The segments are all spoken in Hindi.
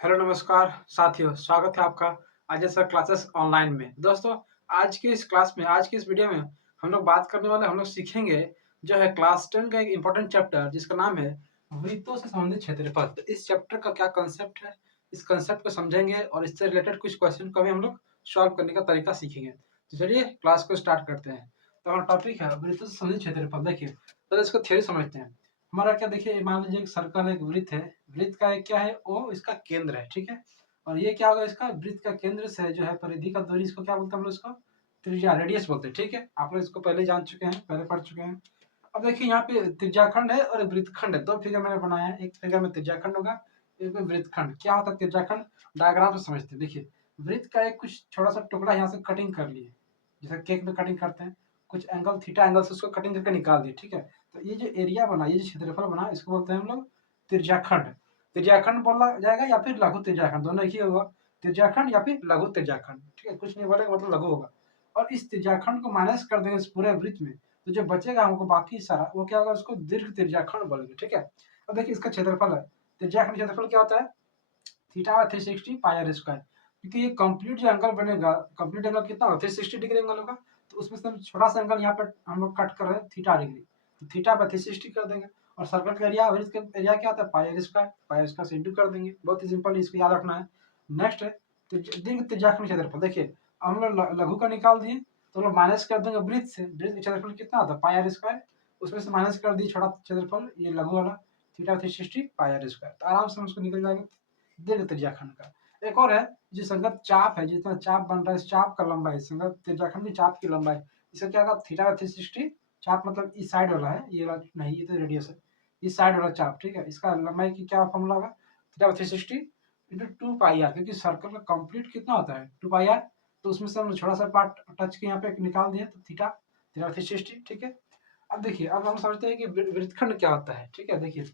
हेलो नमस्कार साथियों, स्वागत है आपका अजय सर क्लासेस ऑनलाइन में। दोस्तों, आज की इस वीडियो में हम लोग बात करने वाले हम लोग सीखेंगे जो है क्लास 10 का एक इम्पोर्टेंट चैप्टर जिसका नाम है वृत्तों से संबंधित क्षेत्रफल। तो इस चैप्टर का क्या कंसेप्ट है, इस कंसेप्ट को समझेंगे और इससे रिलेटेड कुछ क्वेश्चन को भी हम लोग सॉल्व करने का तरीका सीखेंगे। तो चलिए क्लास को स्टार्ट करते हैं। तो हमारा टॉपिक है वृत्तों से संबंधित क्षेत्रफल। देखिए, पहले इसको थ्योरी समझते हैं। हमारा क्या, देखिए मान लीजिए एक सर्कल है, एक वृत्त है। वृत्त का एक क्या है, वो इसका केंद्र है, ठीक है। और ये क्या होगा, इसका वृत्त का केंद्र से जो है परिधि का दूरी, इसको क्या बोलते हैं हम लोग, इसको त्रिज्या, रेडियस बोलते हैं, ठीक है। आप लोग इसको पहले जान चुके हैं, पहले पढ़ चुके हैं। अब देखिए यहाँ पे त्रिज्याखंड है और वृत्तखंड है, दो फिगर मैंने बनाया है। एक फिगर में त्रिज्याखंड होगा, एक में वृत्तखंड। क्या होता है त्रिज्याखंड, डायग्राम से समझते हैं। देखिए, वृत्त का एक कुछ छोटा सा टुकड़ा यहाँ से कटिंग कर लिए, जैसे केक में कटिंग करते हैं, कुछ एंगल थीटा एंगल से उसको कटिंग करके निकाल दिए, ठीक है। तो ये जो एरिया बना, ये जो क्षेत्रफल बना, इसको बोलते हैं हम लोग त्रिज्याखंड। त्रिज्याखंड बोला जाएगा या फिर लघु त्रिज्याखंड, दोनों एक ही होगा। त्रिज्याखंड या फिर लघु त्रिज्याखंड, ठीक है। कुछ नहीं बोलेगा मतलब लघु होगा। और इस त्रिज्याखंड को माइनस कर देंगे इस पूरे वृत्त में, तो जो बचेगा हमको बाकी सारा, वो क्या होगा, उसको दीर्घ त्रिज्याखंड बोलेंगे, ठीक है। अब देखिए इसका क्षेत्रफल है, त्रिज्याखंड क्षेत्रफल क्या होता है, theta by 360 pi r square. क्योंकि ये कंप्लीट जो एंगल बनेगा, कंप्लीट एंगल कितना होगा, 360 डिग्री एंगल होगा। तो उसमें से हम छोटा सा एंगल यहाँ पर हम लोग कट कर रहे हैं, थीटा डिग्री, तो थीटा बाय 360 कर देंगे। और सर्कल का एरिया, वृत्त का एरिया क्या होता है, पाई आर स्क्वायर से इंटू कर देंगे। बहुत ही सिंपल, इसको याद रखना है। नेक्स्ट है दीर्घ त्रिज्याखंड क्षेत्रफल। देखिए हम लोग लघु का निकाल दिए, तो हम लोग माइनस कर देंगे वृत्त से। वृत्त का क्षेत्रफल कितना होता है, पाई आर स्क्वायर। उसमें से माइनस कर दिए छोटा क्षेत्रफल, ये लघु वाला, थीटा 360 पाई आर स्क्वायर। तो आराम से हम उसको निकल जाएंगे दीर्घ त्रिज्याखंड का। एक और है, जो संगत चाप है, जितना चाप बन रहा है, इस चाप का लंबाई, संगत त्रिज्याखंड की चाप की लंबाई, इसका क्या होगा, थीटा 360। चाप मतलब इस साइड वाला है, ये वाला नहीं, ये तो रेडियस है, इस साइड वाला चाप, ठीक है। इसका लंबाई की क्या फॉर्मूला होगा, थीटा 360 इंटू 2 पाई आर, क्योंकि सर्कल का कंप्लीट कितना होता है, 2 पाई आर। तो उसमें से हम छोटा सा पार्ट टच के यहाँ पे निकाल दिया, तो थीटा थीटा 360, ठीक है। अब देखिए, अब हम समझते हैं कि वृत्तखंड क्या होता है, ठीक है। देखिए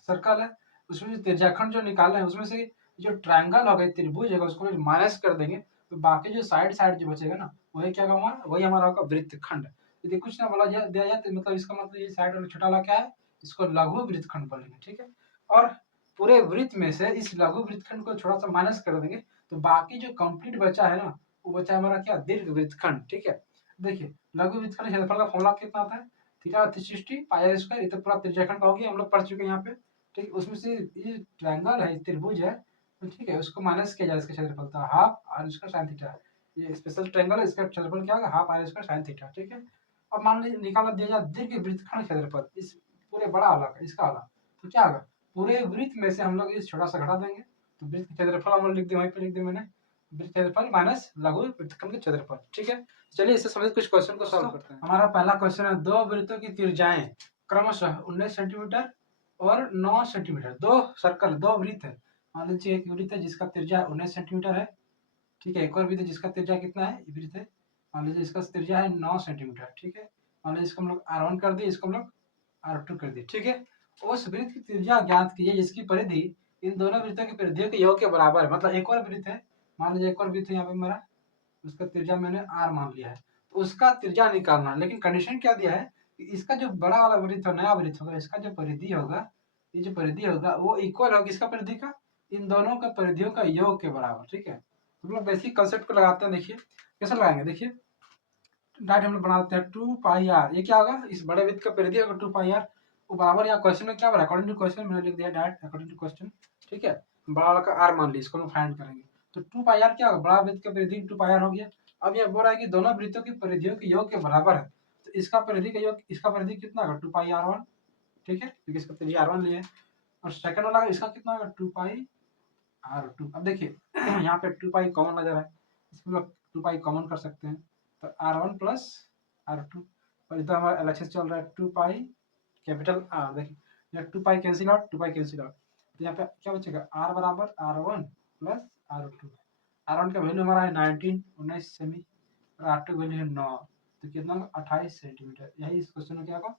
सर्कल है, उसमें जो त्रिज्याखंड जो निकाले हैं, उसमें से जो ट्रायंगल होगा, त्रिभुज होगा, उसको माइनस कर देंगे, तो बाकी जो साइड साइड जो बचेगा ना, वही क्या होगा, वही हमारा होगा वृत्तखंड। यदि कुछ ना बोला जाए दिया जाए, तो मतलब इसका मतलब ये साइड वाला छोटा वाला क्या है, इसको लघु वृत्तखंड बोलेंगे, ठीक है। और पूरे वृत्त में से इस लघु वृत्तखंड को थोड़ा सा माइनस कर देंगे, तो बाकी जो कंप्लीट बचा है ना, वो बचा हमारा क्या, दीर्घ वृत्तखंड, ठीक है। देखिए लघु वृत्तखंड क्षेत्रफल का फॉर्मूला कितना आता है, थीटा 360 पाई आर स्क्वायर। ये तो पूरा त्रिज्याखंड का हो गया, हम लोग पढ़ चुके हैं यहाँ पे, ठीक। उसमें से ये ट्रायंगल है, त्रिभुज है, तो ठीक है, उसको माइनस किया जाए, इसका क्षेत्रफल था half r square sine theta. ये स्पेशल ट्रायंगल है, इसका क्षेत्रफल क्या होगा, half r square sine theta, ठीक है। अब मान लीजिए निकाला दिया जाए दीर्घ वृत्तखंड क्षेत्रफल, इस पूरे बड़ा वाला का, इसका वाला, तो क्या होगा, पूरे वृत्त में से हम लोग इस छोटा सा घटा देंगे, तो वृत्त का क्षेत्रफल हम लोग लिख दिए, वहीं पे लिख दिया मैंने, वृत्त क्षेत्रफल माइनस लघु वृत्तखंड के क्षेत्रफल, ठीक है। चलिए इससे संबंधित कुछ क्वेश्चन को सॉल्व करते हैं। हमारा पहला क्वेश्चन है, दो वृत्तों की त्रिज्याएं क्रमशः 19 सेंटीमीटर और 9 सेंटीमीटर, दो सर्कल, दो वृत्त है। मान लीजिए एक वृत्त है जिसका त्रिज्या 19 सेंटीमीटर है, ठीक है। एक और वृत्त है जिसका त्रिज्या कितना है, वृत्त है, मान लीजिए इसका त्रिज्या है 9 सेंटीमीटर, ठीक है। मान लीजिए इसको हम लोग R1 कर दिए, इसको हम लोग R2 कर दिए, ठीक है। उस वृत्त की त्रिज्या ज्ञात कीजिए जिसकी परिधि इन दोनों वृत्तों की परिधियों के योग के बराबर है। मतलब एक और वृत्त है, मान लीजिए एक और वृत्त है यहाँ पे मेरा, उसका त्रिज्या मैंने R मान लिया है, तो उसका त्रिज्या निकालना है। लेकिन कंडीशन क्या दिया है कि इसका जो बड़ा वाला वृत्त है, नया वृत्त होगा, इसका जो परिधि होगा, ये जो परिधि होगा वो इक्वल होगा इसका परिधि का, इन दोनों का परिधियों का योग के बराबर, ठीक है। तो हम लोग बेसिक कंसेप्ट को लगाते हैं। देखिए कैसे लगाएंगे, देखिए डायरेक्ट हम लोग बनाते हैं 2 पाई आर, ये क्या होगा, इस बड़े वृत्त का परिधि होगा 2 पाई आर, वो बराबर, यहाँ क्वेश्चन में क्या बना, अकॉर्डिंग टू क्वेश्चन मैंने लिख दिया डायरेक्ट अकॉर्डिंग टू क्वेश्चन, ठीक है। बड़ा वाला का आर मान ली, इसको हम फाइंड करेंगे, तो 2 पाई आर क्या होगा, बड़ा वृत्त का परिधि 2 पाई आर हो गया। अब ये बोल रहा है कि दोनों वृत्तों की परिधियों के योग के बराबर है, तो इसका परिधि का योग, इसका परिधि कितना होगा, 2 पाई R1, ठीक है, क्योंकि इसका परिधि R1 लिए। और सेकंड वाला इसका कितना होगा, 2 पाई R2। अब देखिए यहाँ पे 2 पाई कॉमन नजर है, इसमें लोग 2 पाई कॉमन कर सकते हैं, तो R1 प्लस R2, और इधर हमारा एलएचएस चल रहा है 2 पाई कैपिटल R। देखिए यहाँ 2 pi cancel out, 2 pi cancel out, तो यहाँ पे क्या बचेगा, R बराबर R1 प्लस R2। R1 का वैल्यू हमारा है 19 सेमी, और R2 वैल्यू है 9, तो कितना 28 सेंटीमीटर। यही इस क्वेश्चन में क्या होगा,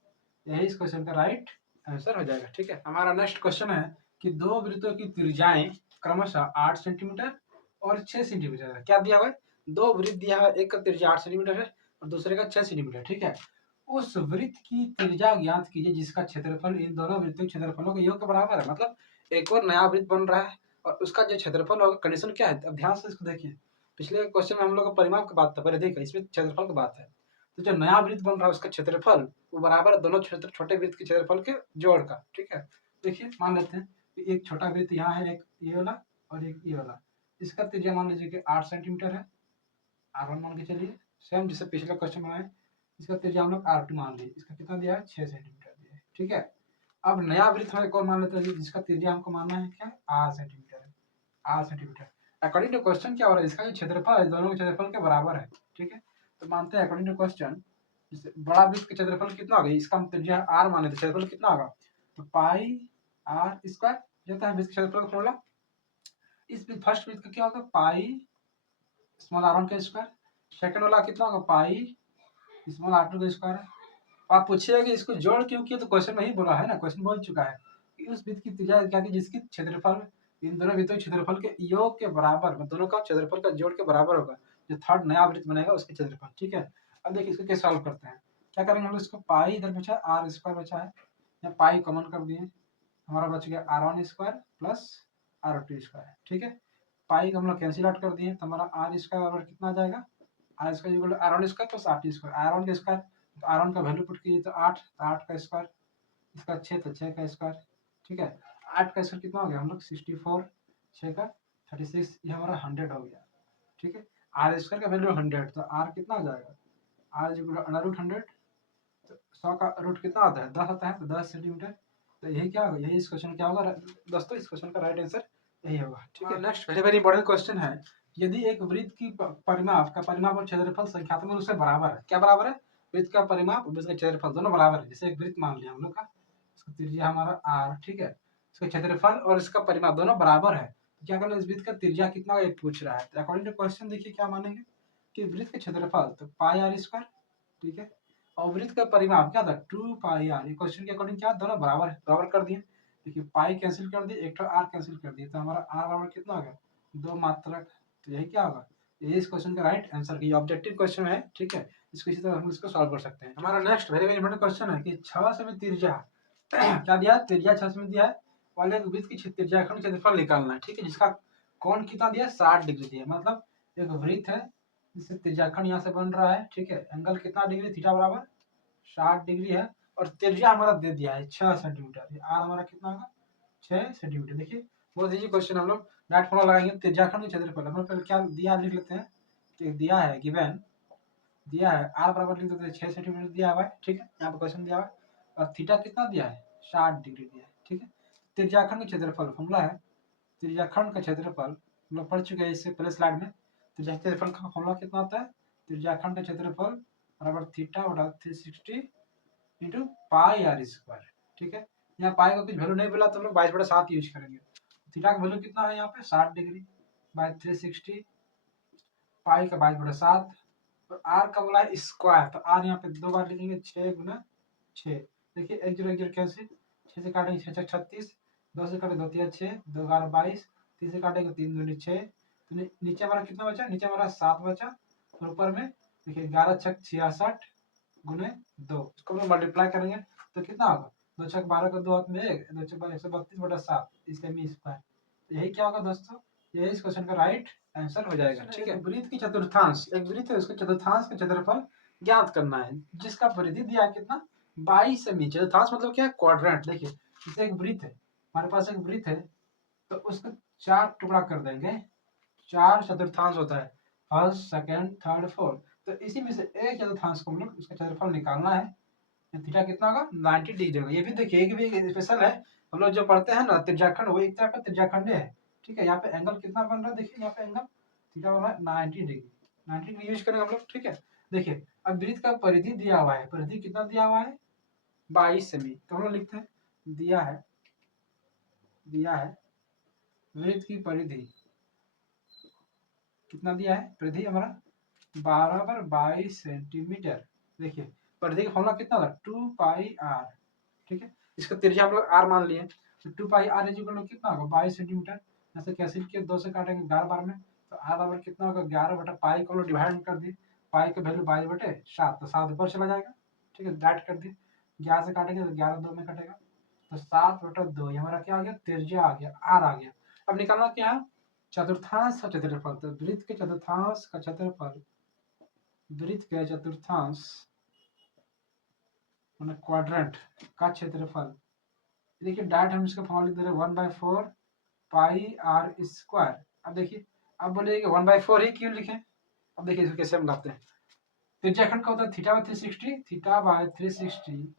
यही इस क्वेश्चन का राइट आंसर हो जाएगा, ठीक है। हमारा नेक्स्ट क्वेश्चन है कि दो वृत्तों की त्रिज्याएं क्रमशः 8 सेंटीमीटर और 6 सेंटीमीटर है। क्या दिया हुआ है, दो वृत्त दिया है, एक का त्रिज्या 8 सेंटीमीटर है और दूसरे का 6 सेंटीमीटर, ठीक है। उस वृत्त की त्रिज्या ज्ञात कीजिए जिसका क्षेत्रफल इन दोनों वृत्तों के क्षेत्रफलों के योग के बराबर है। मतलब एक और नया वृत्त बन रहा है, और उसका जो क्षेत्रफल होगा, कंडीशन क्या है, अब ध्यान से इसको देखिए। पिछले क्वेश्चन में हम लोग का परिमाप की बात था, परिधि का, इसमें क्षेत्रफल की बात है। तो जो नया वृत्त बन रहा है उसका क्षेत्रफल वो बराबर है दोनों क्षेत्र छोटे वृत्त के क्षेत्रफल के जोड़ का, ठीक है। देखिए मान लेते हैं कि एक छोटा वृत्त यहाँ है, एक ये वाला और एक ये वाला। इसका त्रिज्या मान लीजिए कि 8 सेंटीमीटर है, R1 मान के चलिए। सेम जैसे पिछले क्वेश्चन में है, इसका त्रिज्या हम लोग R2 मान लीजिए। इसका कितना दिया है, 6 सेंटीमीटर दिया है, ठीक है। अब नया वृत्त हम एक और मान लेते हैं जिसका त्रिज्या हमको मानना है क्या, 8 सेंटीमीटर है, 8 सेंटीमीटर। अकॉर्डिंग टू क्वेश्चन क्या हो रहा है, इसका जो क्षेत्रफल है दोनों के क्षेत्रफल के बराबर है, ठीक है। तो मानते हैं अकॉर्डिंग टू क्वेश्चन जैसे बड़ा वृत्त का क्षेत्रफल कितना होगा, इसका हम त्रिज्या r माने तो क्षेत्रफल कितना होगा, तो पाई r स्क्वायर जो होता है वृत्त क्षेत्रफल का फॉर्मूला। इस फर्स्ट वृत्त का क्या होगा, पाई स्मॉल r1 का स्क्वायर। सेकंड वाला कितना होगा, पाई स्मॉल r2 का स्क्वायर है। आप पूछिएगा कि इसको जोड़ क्यों किया, तो क्वेश्चन में ही बोला है ना, क्वेश्चन बोल चुका है कि उस वृत्त की त्रिज्या क्या थी जिसकी क्षेत्रफल इन दोनों वृत्तों के क्षेत्रफल के योग के बराबर, दोनों का क्षेत्रफल का जोड़ के बराबर होगा। जो थर्ड नया वृत्त बनेगा उसके क्षेत्रफल, ठीक है। अब देखिए इसको कैसे सॉल्व करते हैं, क्या करेंगे हम लोग, इसको पाई इधर बचा, आर स्क्वायर बचा है, या पाई कॉमन कर दिए, हमारा बच गया R1 square plus R2 square, ठीक है। पाई को हम लोग कैंसिल आउट कर दिए तो हमारा आर स्क्वायर बराबर कितना आ जाएगा, r square equal to R1 square plus R2 square. R1 का स्क्वायर तो R1 का वैल्यू पुट कीजिए तो 8, तो 8 का स्क्वायर, इसका 6 तो 6 का स्क्वायर, ठीक है। 8 का स्क्वायर कितना हो गया हम लोग 64, 6 का 36, ये हमारा 100 हो गया, ठीक है। आर स्क्वायर का वैल्यू 100 तो आर कितना हो जाएगा, r equal to under root 100, तो 100 का रूट कितना आता है 10 आता है, तो 10 सेंटीमीटर। तो यही क्या होगा, यही इस क्वेश्चन क्या होगा दोस्तों, इस क्वेश्चन का राइट आंसर यही होगा, ठीक है। Next very very important question है, यदि एक वृत्त की परिमाप और क्षेत्रफल संख्यात्मक रूप से बराबर है, क्या बराबर है, वृत्त का परिमाप और उसका क्षेत्रफल दोनों बराबर है। जैसे एक वृत्त मान लिया हम लोग का, इसका त्रिज्या हमारा r, ठीक है, इसका क्षेत्रफल और इसका परिमाप दोनों बराबर है, तो क्या करना है, इस वृत्त का त्रिज्या कितना ये पूछ रहा है। तो अकॉर्डिंग टू क्वेश्चन देखिए क्या मानेंगे कि वृत्त का क्षेत्रफल तो पाई आर स्क्वायर, ठीक है, और वृत्त का परिमाप क्या था 2 पाई आर। ये क्वेश्चन के अकॉर्डिंग क्या दोनों बराबर है, बराबर कर दिए। देखिए पाई कैंसिल कर दिए, एक तो आर कैंसिल कर दिए, तो हमारा आर बराबर कितना हो गया, 2 मात्रक। तो यही क्या होगा, ये इस क्वेश्चन का राइट आंसर, ये ऑब्जेक्टिव क्वेश्चन है, ठीक है। इसको इसी तरह हम इसको सॉल्व कर सकते हैं। हमारा next very very important question है कि 6 सेमी त्रिज्या क्या दिया है, त्रिज्या 6 सेमी दिया है, वाले वृत्त की त्रिज्याखंड क्षेत्रफल निकालना है, ठीक है, जिसका कोण कितना दिया है 60 डिग्री दिया है। मतलब एक वृत्त है जिससे त्रिज्याखंड यहाँ से बन रहा है, ठीक है, एंगल कितना डिग्री, थीटा बराबर 60 डिग्री है, और त्रिज्या हमारा दे दिया है 6 सेंटीमीटर। आर हमारा कितना होगा 6 सेंटीमीटर। देखिए बोल दीजिए क्वेश्चन, हम लोग डायरेक्ट फॉर्मूला लगाएंगे त्रिज्याखंड के क्षेत्रफल। हम लोग पहले क्या दिया लिख लेते हैं कि दिया है, गिवन दिया है आर बराबर लिख देते हैं 6 सेंटीमीटर दिया हुआ है, ठीक है, यहाँ पे क्वेश्चन दिया हुआ है, और थीटा कितना दिया है 60 डिग्री दिया है, ठीक है। त्रिज्याखंड का क्षेत्रफल फॉर्मूला है, त्रिज्याखंड का क्षेत्रफल हम लोग पढ़ चुके हैं इससे पहले स्लाइड में। त्रिज्याखंड क्षेत्रफल का फॉर्मूला कितना होता है, त्रिज्याखंड का क्षेत्रफल बराबर थीटा बटा 360 इंटू पाई आर स्क्वायर, ठीक है। यहाँ पाई का कुछ वैल्यू नहीं मिला तो हम लोग 22/7 यूज करेंगे। थीटा का वैल्यू कितना है यहाँ पे 60 डिग्री बाय 360, पाई का 22/7, और आर का बोला है स्क्वायर, तो आर यहाँ पे 2 बार लिखेंगे 6 गुना 6। देखिए 1 0 1 0 कैंसिल, 6 से काटेंगे 6 6 36, 2 से काटे 2 3 6, 2 11 22, 3 से काटेंगे 3 दूनी 6, तो नीचे हमारा कितना बचा, नीचे हमारा 7 बचा, और ऊपर में देखिए 11 छक 66 गुने 2, इसको हम लोग मल्टीप्लाई करेंगे तो कितना होगा, 2 छक 12 का 2 हाथ में 1, 2 छक 12 132/7, इसका मी स्क्वायर। यही क्या होगा दोस्तों, यही इस क्वेश्चन का राइट आंसर हो जाएगा, ठीक है। वृत्त की चतुर्थांश, एक वृत्त है उसके चतुर्थांश का क्षेत्रफल ज्ञात करना है, जिसका परिधि दिया है कितना 22 सेमी। चतुर्थांश मतलब क्या है, क्वाड्रेंट। देखिए जैसे एक वृत्त है, हमारे पास एक वृत्त है, तो उसको 4 टुकड़ा कर देंगे, 4 चतुर्थांश होता है, फर्स्ट सेकंड थर्ड फोर्थ, तो इसी में से एक चतुर्थांश को हम लोग उसका क्षेत्रफल निकालना है। थीटा कितना होगा 90 डिग्री होगा। ये भी देखिए एक भी स्पेशल है, हम लोग जो पढ़ते हैं ना त्रिज्याखंड, वो एक तरह का त्रिज्याखंड है, ठीक है। यहाँ पे एंगल कितना बन रहा है, देखिए यहाँ पे एंगल थीटा बन रहा है 90 डिग्री, 90 डिग्री यूज करेंगे हम लोग, ठीक है। देखिए अब वृत्त का परिधि दिया हुआ है, परिधि कितना दिया हुआ है 22 सेमी, तो हम लोग लिखते हैं दिया है वृत्त की परिधि कितना दिया है, परिधि हमारा 12/22 सेंटीमीटर। देखिए परिधि का फॉर्मूला कितना था 2 पाई आर, ठीक है, इसका त्रिज्या हम लोग आर मान लिए, तो 2 पाई आर इक्वल कितना होगा 22 सेंटीमीटर। जैसे कैंसिल किया 2 से काटेंगे 11 बार में, तो आर बराबर कितना होगा 11 बटा पाई को हम लोग डिवाइड कर दिए, पाई का वैल्यू 22/7, तो 7 ऊपर चला जाएगा, ठीक है, डाइट कर दिए, 11 से काटेंगे तो 11 2 में कटेगा, तो 7/2 ये हमारा क्या आ गया त्रिज्या आ गया, आर आ गया। अब निकालना क्या है, चतुर्थांश का क्षेत्रफल। तो वृत्त के चतुर्थांश का क्षेत्रफल, वृत्त के चतुर्थांश क्वाड्रेंट का क्षेत्रफल। देखिए डायरेक्ट हम इसका फॉर्मूला लिख दे रहे हैं 1/4 पाई आर स्क्वायर। अब देखिए, अब बोलिए कि 1/4 ही क्यों लिखें। अब देखिए इसको कैसे हम लाते हैं। त्रिज्याखंड का होता है theta by 360, theta by 360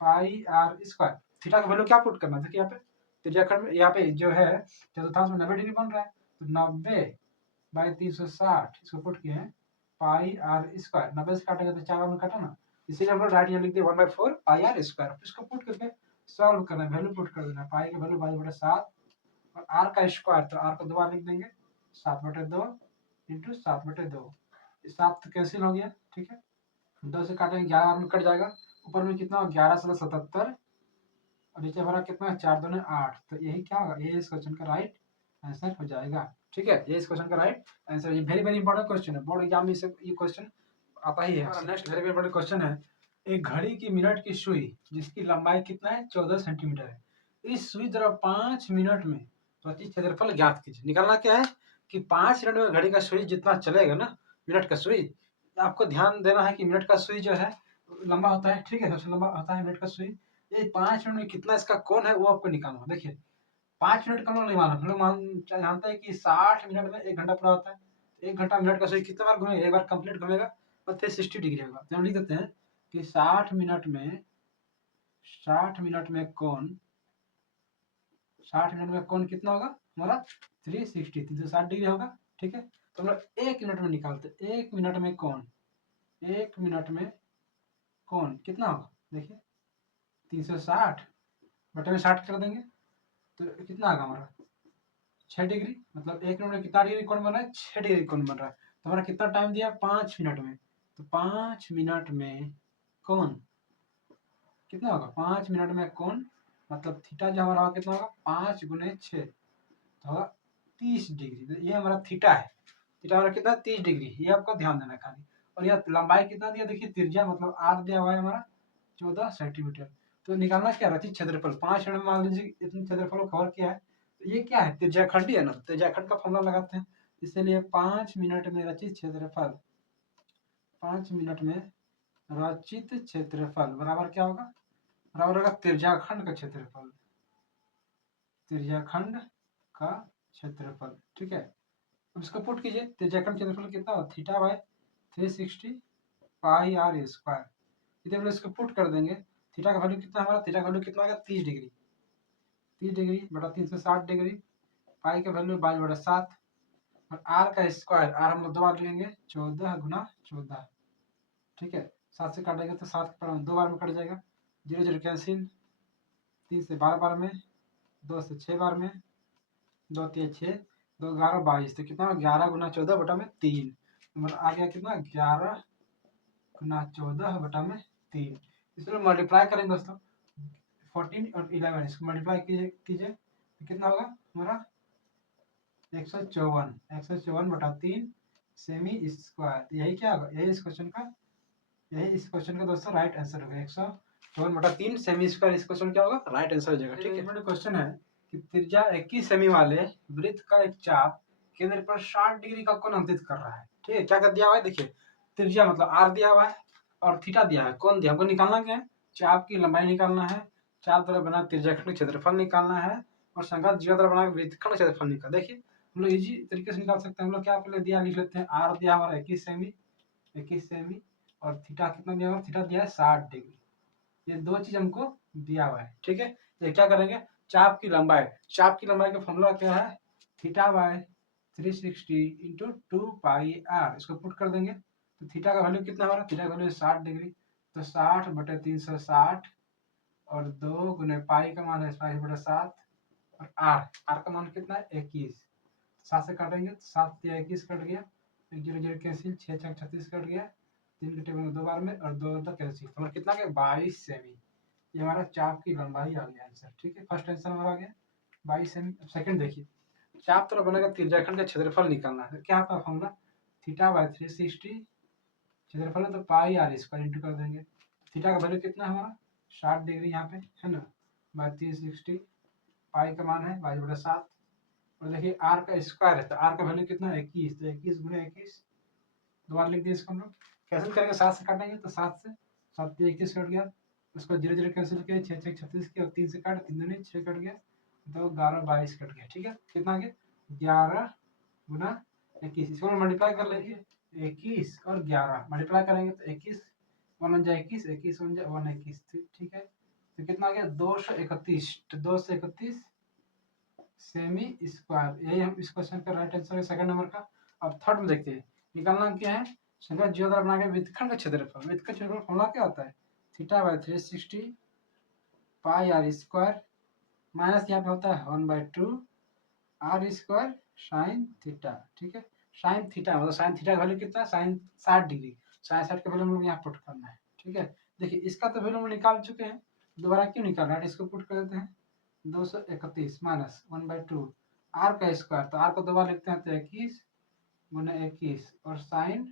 pi r square. Theta का वैल्यू क्या पुट करना है, देखिए यहाँ पे त्रिज्याखंड में यहाँ पे जो है चतुर्थांश में 90 डिग्री बन रहा है, तो 90/360 इसको पुट किए हैं पाई आर स्क्वायर। 90 से काटेगा तो 4 में काटा ना, इसीलिए हम लोग राइट यहाँ लिख दिए 1/4 पाई आर स्क्वायर। इसको पुट करके सॉल्व करना है, वैल्यू पुट कर देना है। पाई का वैल्यू 22/7 और आर का स्क्वायर, तो आर को 2 बार लिख देंगे 7/2 इंटू 7/2। 7 तो कैंसिल हो गया, ठीक है, 2 से काटेंगे 11 बार में कट जाएगा। ऊपर में कितना 11/77 और नीचे हमारा कितना 4×2=8। तो यही क्या होगा, ये इस क्वेश्चन का राइट आंसर हो जाएगा। ठीक है, ये इस क्वेश्चन का राइट आंसर। ये वेरी वेरी इंपॉर्टेंट क्वेश्चन है, बोर्ड एग्जाम में ये क्वेश्चन आता ही है। नेक्स्ट वेरी इंपॉर्टेंट क्वेश्चन है, एक घड़ी की मिनट की सुई जिसकी लंबाई कितना है 14 सेंटीमीटर है, इस सुई द्वारा 5 मिनट में प्रति क्षेत्रफल ज्ञात कीजिए। निकालना क्या है कि 5 मिनट में घड़ी का सुई जितना चलेगा ना, मिनट का सुई, आपको ध्यान देना है कि मिनट का सुई जो है लंबा होता है, ठीक है, सबसे लंबा होता है मिनट का सुई। ये 5 मिनट में कितना इसका कोण है वो आपको निकालना है। देखिए 5 मिनट का हम लोग नहीं माना, हम लोग जानते हैं कि 60 मिनट में 1 घंटा पूरा होता है। 1 घंटा मिनट का सुई कितना बार घूमेगा, एक बार कंप्लीट घूमेगा तो 360 डिग्री होगा। तो हम लिख देते हैं कि 60 मिनट में कोण, 60 मिनट में कोण कितना होगा हमारा 360, 360 डिग्री होगा। ठीक है, तो हम लोग 1 मिनट में निकालते हैं। 1 मिनट में कोण, 1 मिनट में कोण कितना होगा, देखिए 360 बटे में 60 कर देंगे तो कितना आएगा हमारा 6 डिग्री। मतलब 1 मिनट में कितना डिग्री कोण बन रहा है, 6 डिग्री कोण बन रहा है। तो हमारा कितना टाइम दिया 5 मिनट में, तो 5 मिनट में कोण कितना होगा, 5 मिनट में कोण मतलब थीटा जो हमारा कितना होगा 5 × 6 तो होगा 30 डिग्री। तो ये हमारा थीटा है, थीटा हमारा कितना 30 डिग्री, ये आपको ध्यान देना खाली। और यह लंबाई कितना दिया, देखिए त्रिज्या मतलब आर दिया हुआ है हमारा 14 सेंटीमीटर। तो निकालना क्या रचित क्षेत्रफल, 5 मिनट में मान लीजिए इतने क्षेत्रफल को कवर किया है, तो ये क्या है त्रिज्याखंडी है ना, त्रिज्याखंड का फॉर्मूला लगाते हैं। इसलिए 5 मिनट में रचित क्षेत्रफल, 5 मिनट में रचित क्षेत्रफल बराबर क्या होगा, बराबर होगा त्रिज्याखंड का क्षेत्रफल, त्रिज्याखंड का क्षेत्रफल। ठीक है, अब इसको पुट कीजिए, त्रिज्याखंड क्षेत्रफल कितना हो theta by 360 pi r square. इतने में इसको पुट कर देंगे, थीटा का वैल्यू कितना हमारा, थीटा का वैल्यू कितना आएगा 30 डिग्री, 30 डिग्री बटा 360 डिग्री, पाई का वैल्यू 22/7 और आर का स्क्वायर, आर हम लोग 2 बार लेंगे 14 × 14। ठीक है, 7 से काटेंगे तो 7 पर 2 बार में कट जाएगा, 0 0 कैंसिल, 3 से 12 बार में, 2 से 6 बार में, 2 3 6, 2 11 22, तो कितना 11 × 14 बटा में 3, मतलब आ गया कितना 11 × 14 बटा में 3। इसको मल्टीप्लाई करेंगे दोस्तों 14 और 11, इसको मल्टीप्लाई कीजिए तो कितना होगा हमारा 154 बटा 3 सेमी स्क्वायर। यही क्या होगा, यही इस क्वेश्चन का दोस्तों राइट आंसर होगा 154 बटा 3 सेमी स्क्वायर। इस क्वेश्चन क्या होगा राइट आंसर हो जाएगा। ठीक है, क्वेश्चन है कि त्रिज्या 21 सेमी वाले वृत्त का एक चाप केंद्र पर 60 डिग्री का कोण अंकित कर रहा है। ठीक है, क्या कर दिया हुआ है, देखिए त्रिज्या मतलब आर दिया हुआ है और थीटा दिया है, कोण दिया, हमको निकालना क्या है, चाप की लंबाई निकालना है, चाप द्वारा बना त्रिज्याखंड क्षेत्रफल निकालना है और संगत जीवा द्वारा बना वृत्तखंड क्षेत्रफल निकाल। देखिए हम लोग इजी तरीके से निकाल सकते हैं। हम लोग क्या पहले दिया लिख लेते हैं, आर दिया हमारा 21 सेमी और थीटा कितना दिया हुआ, थीटा दिया है 60 डिग्री। ये 2 चीज हमको दिया हुआ है। ठीक है, ये क्या करेंगे, चाप की लंबाई, चाप की लंबाई का फॉर्मूला क्या है theta by 360 into 2 pi r, इसको पुट कर देंगे तो थीटा का वैल्यू कितना हमारा, थीटा का वैल्यू 60 डिग्री, तो 60 बटे 360 और 2 गुने पाई का मान है 5/7 और आर का मान कितना है 21, 7 से काटेंगे तो 7 या 21 कट गया, 1 0 0 कैंसिल, 6 6 36 कट गया, 3 के टेबल में 2 बार में और 2 2 कैंसिल, हमारा कितना गया 22 सेमी। ये हमारा चाप की लंबाई आ गया आंसर। ठीक है, फर्स्ट आंसर हमारा आ गया 22 सेमी। सेकंड देखिए, चाप तरफ बनेगा त्रिज्याखंड का क्षेत्रफल निकालना है, क्या आता है फॉर्मूला थीटा बाय 360, क्षेत्रफल है तो पाई आर स्क्वायर इंटू कर देंगे, थीटा का वैल्यू कितना है हमारा 60 डिग्री यहाँ पे है ना, बाय 360, पाई का मान है 22/7 और देखिए आर का स्क्वायर है तो आर का वैल्यू कितना है 21, तो 21 गुणे 21 दोबारा लिख दिए इसको हम लोग। कैंसिल करेंगे 7 से काटेंगे तो 7 से 7 पे 21 कट गया, उसको 0 0 कैंसिल किया, 6 6 36 किया और 3 से काट 3 दूनी 6 कट गया, तो 11 22 कट गया। ठीक है, कितना आ गया 11 गुना 21, इसको मल्टीप्लाई कर लेंगे 21 और 11 मल्टीप्लाई करेंगे तो 21 वन वन जाए 21, 21 वन जाए 121। ठीक है, तो कितना आ गया 231, तो 231 सेमी स्क्वायर। यही हम इस क्वेश्चन का राइट आंसर है सेकंड नंबर का। अब थर्ड में देखते हैं, निकालना क्या है, संख्या जीरो द्वारा बना के वृत्तखंड का क्षेत्रफल। वृत्त का क्षेत्रफल फॉर्मूला क्या होता है, theta by 360 pi r square minus यहाँ पे होता है 1/2 आर स्क्वायर साइन थीटा। ठीक है, साइन थीटा मतलब साइन थीटा का वैल्यू कितना है, साइन 60 डिग्री, साइन 60 का वैल्यू हम लोग यहाँ पुट करना है। ठीक है, देखिए इसका तो वैल्यू हम निकाल चुके हैं, दोबारा क्यों निकाल रहा है, इसको पुट कर देते हैं 231 माइनस 1/2 आर का स्क्वायर, तो आर को दोबारा लिखते हैं तो 21 गुना 21 और साइन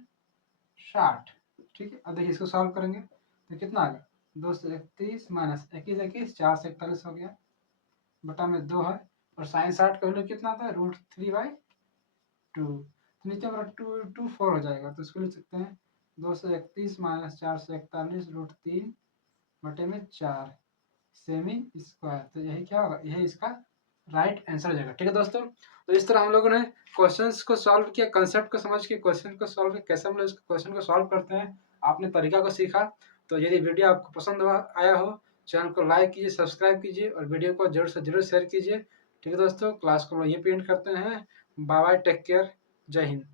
60। ठीक है, अब देखिए इसको सॉल्व करेंगे तो कितना आ गया 231 माइनस 21 21 4 से 41 हो गया, बटा में 2 है और साइन 60 का वैल्यू कितना था √3/2, तो नीचे हमारा 2 4 हो जाएगा, तो इसको लिख सकते हैं 231 माइनस 441 √3 बटे में 4 सेमी स्क्वायर। तो यही क्या होगा, यही इसका राइट आंसर हो जाएगा। ठीक है दोस्तों, तो इस तरह हम लोगों ने क्वेश्चंस को सॉल्व किया, कंसेप्ट को समझ के क्वेश्चन को सॉल्व किया, कैसे हम लोग इस क्वेश्चन को सॉल्व करते हैं, आपने तरीका को सीखा। तो यदि वीडियो आपको पसंद आया हो, चैनल को लाइक कीजिए, सब्सक्राइब कीजिए और वीडियो को जरूर से जरूर शेयर कीजिए। ठीक है दोस्तों, क्लास को यहीं पे एंड करते हैं। बाय बाय, टेक केयर, जय हिंद।